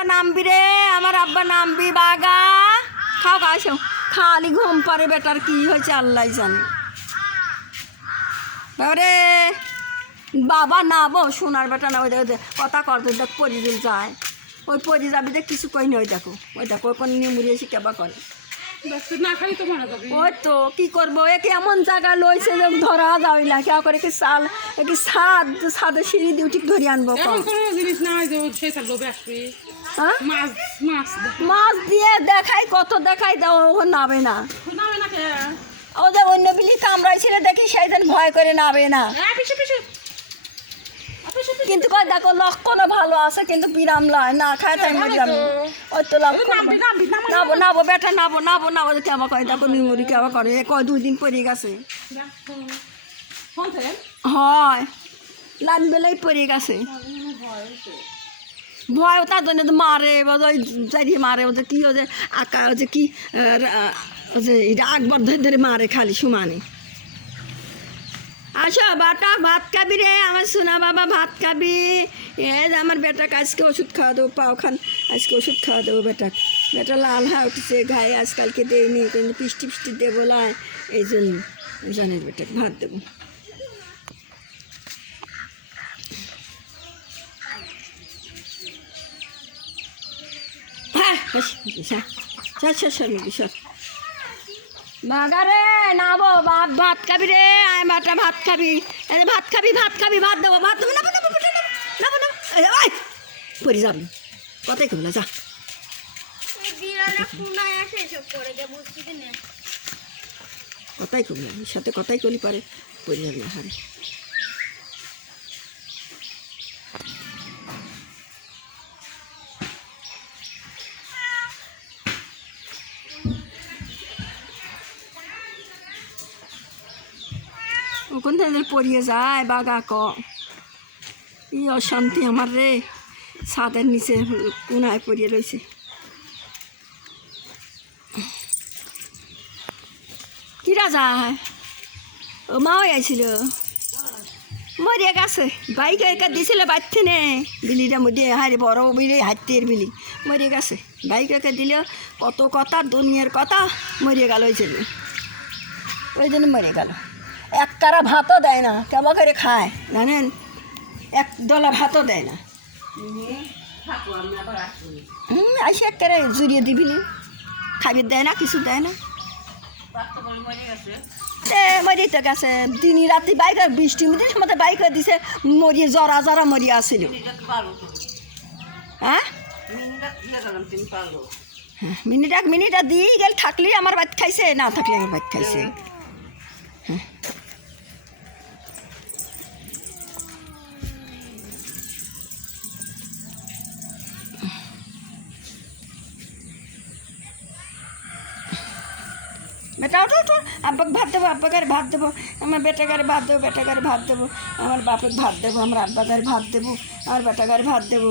আব্বা নামবি রে, আমার আব্বা নামবি। বাগা খাও আসো, খালি ঘুম পারে বেটার কি হয়েছে আল্লাহ জানে। বাবারে বাবা নাবো সোনার বেটা না, ওই দেখো কথা করতে দেখ পরিদিল যায়, ওই পরি যাবি দেখ কিছু কই না। ওই দেখো ওই কোন নিমুড়ি এসে কেবা করে। ওই তো কি করবো, একে এমন জায়গা লইছে যে ধরা যাবে না। কেউ করে কি চাল কি ছাদে সিঁড়ি দিয়ে ঠিক ধরে আনবো। মাছ দিয়ে দেখাই কত দেখাই দাও, ও নাবে না। ও যে অন্য বিলি কামড়াইছিল দেখি সেইদিন ভয় করে নাবে না। কিন্তু দেখো লক্ষণও ভালো আছে, কিন্তু বিরাম লয় না খায় তাই মরিয়াম। ওই তো লক্ষণ নাবো নাবো বেটা নাবো নাবো নাবো কেমন করে দেখো নিমুড়ি কেমন করে কয় 2 দিন পরে গেছে। হয় লাইন বেলাই পরে গেছে। ভয় তার জন্য তো মারে ওই চারিয়ে মারে, ওদের কি ওদের আঁকা ওই যে কি আকবর ধরে ধরে মারে খালি সমানে। আসো বাটা ভাত খাবি রে আমার সোনা বাবা, ভাত খাবি। আমার বেটাকে আজকে ওষুধ খাওয়া দেবো, পাও খান আজকে ওষুধ খাওয়া দেবো বেটাকে। বেটা লাল হয়ে উঠেছে গায়ে, আজকালকে দেয়নি কিন্তু পিষ্টি পিষ্টি দেবো লাই, এই জন্য জানের বেটাকে ভাত দেবো। হ্যাঁ সর মাগারে নাবো ভাত খাবি রে, আয় বাটা ভাত খাবি, ভাত খাবি ভাত খাবি ভাত দেবো ভাত দেবো না পরি যাবি কথাই কবি না যা। কথাই কবি না সাথে কথাই কলি পারে পরি যাবি না হারে। ওখান থেকে পড়িয়ে যায় বাগা ক ই অশান্তি আমার রে, ছাদের নিচে কোনায় পড়িয়ে রয়েছে। কিরা যায় ও মাও আইছিল মরিয়া গেছে, বাইক একা দিছিল বাড়তে নে বিলিটা মধ্যে হারে বড় বিলি হাতের বিলি মরিয়ে গেছে। বাইক একা দিল কত কথা দুনিয়ার কথা মরিয়ে গেল ওই জন্য মরে গেল। এক কারা ভাতও দেয় না, কেমন করে খায় জানেন, এক ডলা ভাতও দেয় না। আইসি এক কারে জুড়িয়ে দিবি নি, খাবি দেয় না কিছু দেয় না। মরিয়ে তো গেছে দিনই রাত্রি বাইক বৃষ্টি মিটির সময় বাইক দিছে মরিয়ে জরা জরা মরিয়ে আসছিল। হ্যাঁ এক মিনিট দিয়ে গেল, থাকলে আমার বাদ খাইছে, না থাকলে আমার বাদ খাইছে। হ্যাঁ বেটা ওঠো ওঠো, আব্বাকে ভাত দেবো, আব্বাকারে ভাত দেবো, আমার বেটাকারে ভাত দেবো, বেটাকারে ভাত দেবো, আমার বাপকে ভাত দেবো, আমার আব্বাকারে ভাত দেবো, আমার বেটাকারে ভাত দেবো।